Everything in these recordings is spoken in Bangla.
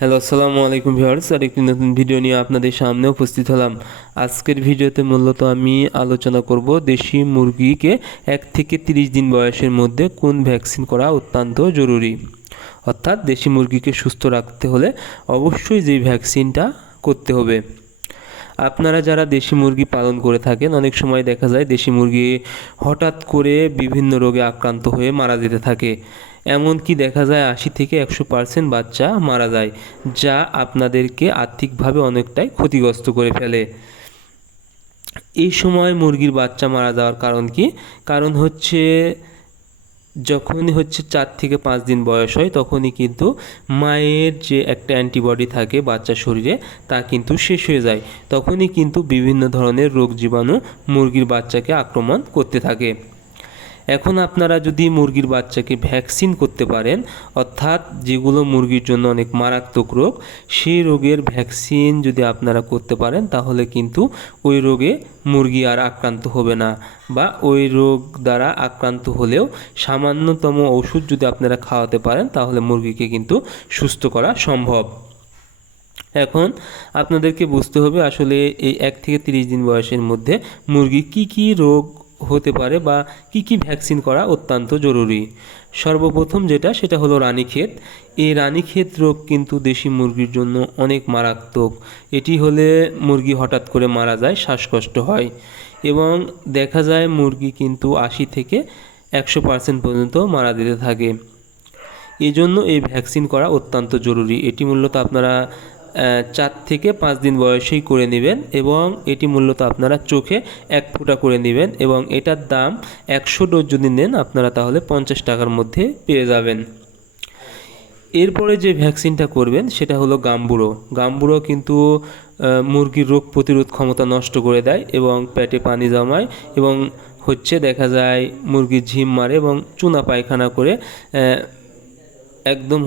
হ্যালো, আসসালামু আলাইকুম ভিউয়ার্স। আরেকটি নতুন ভিডিও নিয়ে আপনাদের সামনে উপস্থিত হলাম। আজকের ভিডিওতে মূলত আমি আলোচনা করব দেশি মুরগিকে 1 থেকে 30 দিন বয়সের মধ্যে কোন ভ্যাকসিন করা অত্যন্ত জরুরি। অর্থাৎ দেশি মুরগিকে সুস্থ রাখতে হলে অবশ্যই যেই ভ্যাকসিনটা করতে হবে। আপনারা যারা দেশি মুরগি পালন করে থাকেন, অনেক সময় দেখা যায় দেশি মুরগি হঠাৎ করে বিভিন্ন রোগে আক্রান্ত হয়ে মারা যেতে থাকে। এমনকি দেখা যায় 80 থেকে 100% বাচ্চা মারা যায়, যা আপনাদেরকে আর্থিকভাবে অনেকটাই ক্ষতিগ্রস্ত করে ফেলে। এই সময় মুরগির বাচ্চা মারা যাওয়ার কারণ কি? কারণ হচ্ছে যখনই 4 থেকে 5 দিন বয়স হয় তখনই কিন্তু মায়ের যে একটা অ্যান্টিবডি থাকে বাচ্চার শরীরে তা কিন্তু শেষ হয়ে যায়। তখনই কিন্তু বিভিন্ন ধরনের রোগ জীবাণু মুরগির বাচ্চাকে আক্রমণ করতে থাকে। এখন আপনারা যদি মুরগির বাচ্চাকে ভ্যাকসিন করতে পারেন, অর্থাৎ যেগুলো মুরগির জন্য অনেক মারাত্মক রোগ, সেই রোগের ভ্যাকসিন যদি আপনারা করতে পারেন, তাহলে কিন্তু ওই রোগে মুরগি আর আক্রান্ত হবে না, বা ওই রোগ দ্বারা আক্রান্ত হলেও সামান্যতম ওষুধ যদি আপনারা খাওয়াতে পারেন, তাহলে মুরগিকে কিন্তু সুস্থ করা সম্ভব। এখন আপনাদেরকে বুঝতে হবে আসলে এই 1 থেকে 30 দিন বয়সের মধ্যে মুরগি কি কি রোগ হতে পারে বা কি কি ভ্যাকসিন করা অত্যন্ত জরুরি। সর্বপ্রথম সেটা হলো রানীক্ষেত। এই রানীক্ষেত রোগ কিন্তু দেশি মুরগির জন্য অনেক মারাত্মক। এটি হলে মুরগি হঠাৎ করে মারা যায়, শ্বাসকষ্ট হয়, এবং দেখা যায় মুরগি কিন্তু 80 থেকে 100% পর্যন্ত মারা যেতে থাকে। এই জন্য এই ভ্যাকসিন করা অত্যন্ত জরুরি। এটি মূলত আপনারা 4 থেকে 5 দিন বয়সেই করে নেবেন, এবং এটি মূলত আপনারা চোখে 1 ফোঁটা করে নেবেন, এবং এটার দাম 100 ডোজ যদি নেন আপনারা তাহলে 50 টাকার মধ্যে পেয়ে যাবেন। এরপরে যে ভ্যাকসিনটা করবেন সেটা হলো গাম্বুরো। গাম্বুরো কিন্তু মুরগির রোগ প্রতিরোধ ক্ষমতা নষ্ট করে দেয় এবং পেটে পানি জমায়, এবং দেখা যায় মুরগির ঝিম মারে এবং চুনা পায়খানা করে একদম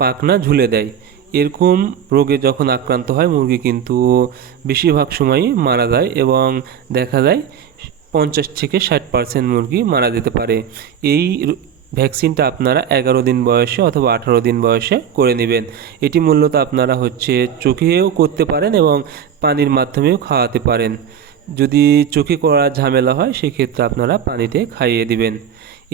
পাখনা ঝুলে দেয়। এরকম রোগে যখন আক্রান্ত হয় মুরগি কিন্তু বেশিরভাগ সময়ই মারা যায়, এবং দেখা যায় 50 থেকে 60% মুরগি মারা যেতে পারে। এই ভ্যাকসিনটা আপনারা 11 দিন বয়সে অথবা 18 দিন বয়সে করে নেবেন। এটি মূলত আপনারা চোখেও করতে পারেন এবং পানির মাধ্যমেও খাওয়াতে পারেন। যদি চোখে করার ঝামেলা হয় সেক্ষেত্রে আপনারা পানিতে খাইয়ে দিবেন।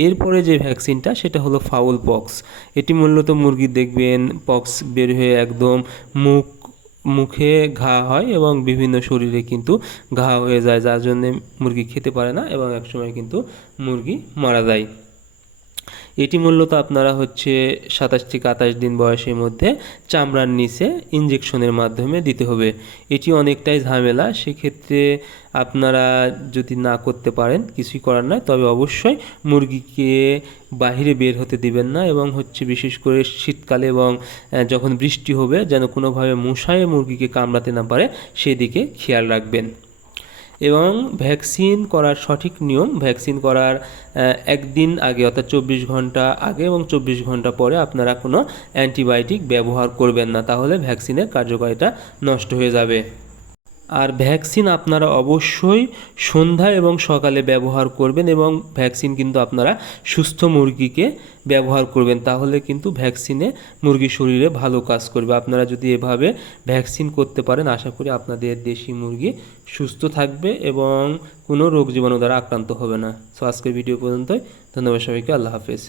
এরপরে যে ভ্যাকসিনটা সেটা হলো ফাউল পক্স। এটি মূলত মুরগি দেখবেন পক্স বের হয়ে একদম মুখে ঘা হয় এবং বিভিন্ন শরীরে কিন্তু ঘা হয়ে যায়, যার জন্য মুরগি খেতে পারে না এবং একসময় কিন্তু মুরগি মারা যায়। এটি মূলত আপনারা 27 থেকে 28 দিন বয়সের মধ্যে চামড়ার নিচে ইঞ্জেকশনের মাধ্যমে দিতে হবে। এটি অনেকটাই ঝামেলা, সেক্ষেত্রে আপনারা যদি না করতে পারেন কিছুই করার নয়, তবে অবশ্যই মুরগিকে বাহিরে বের হতে দিবেন না, এবং বিশেষ করে শীতকালে এবং যখন বৃষ্টি হবে যেন কোনোভাবে মশায় মুরগিকে কামড়াতে না পারে সেদিকে খেয়াল রাখবেন। এবং ভ্যাকসিন করার সঠিক নিয়ম, ভ্যাকসিন করার একদিন আগে অর্থাৎ 24 ঘন্টা আগে এবং 24 ঘন্টা পরে আপনারা কোনো অ্যান্টিবায়োটিক ব্যবহার করবেন না, তাহলে ভ্যাকসিনের কার্যকারিতা নষ্ট হয়ে যাবে। আর ভ্যাকসিন আপনারা অবশ্যই সন্ধ্যা এবং সকালে ব্যবহার করবেন, এবং ভ্যাকসিন কিন্তু আপনারা সুস্থ মুরগিকে ব্যবহার করবেন, তাহলে কিন্তু ভ্যাকসিনে মুরগির শরীরে ভালো কাজ করবে। আপনারা যদি এভাবে ভ্যাকসিন করতে পারেন, আশা করি আপনাদের দেশি মুরগি সুস্থ থাকবে এবং কোনো রোগ জীবাণু দ্বারা আক্রান্ত হবে না। সো আজকের ভিডিও পর্যন্তই। ধন্যবাদ সবাইকে। আল্লাহ হাফেজ।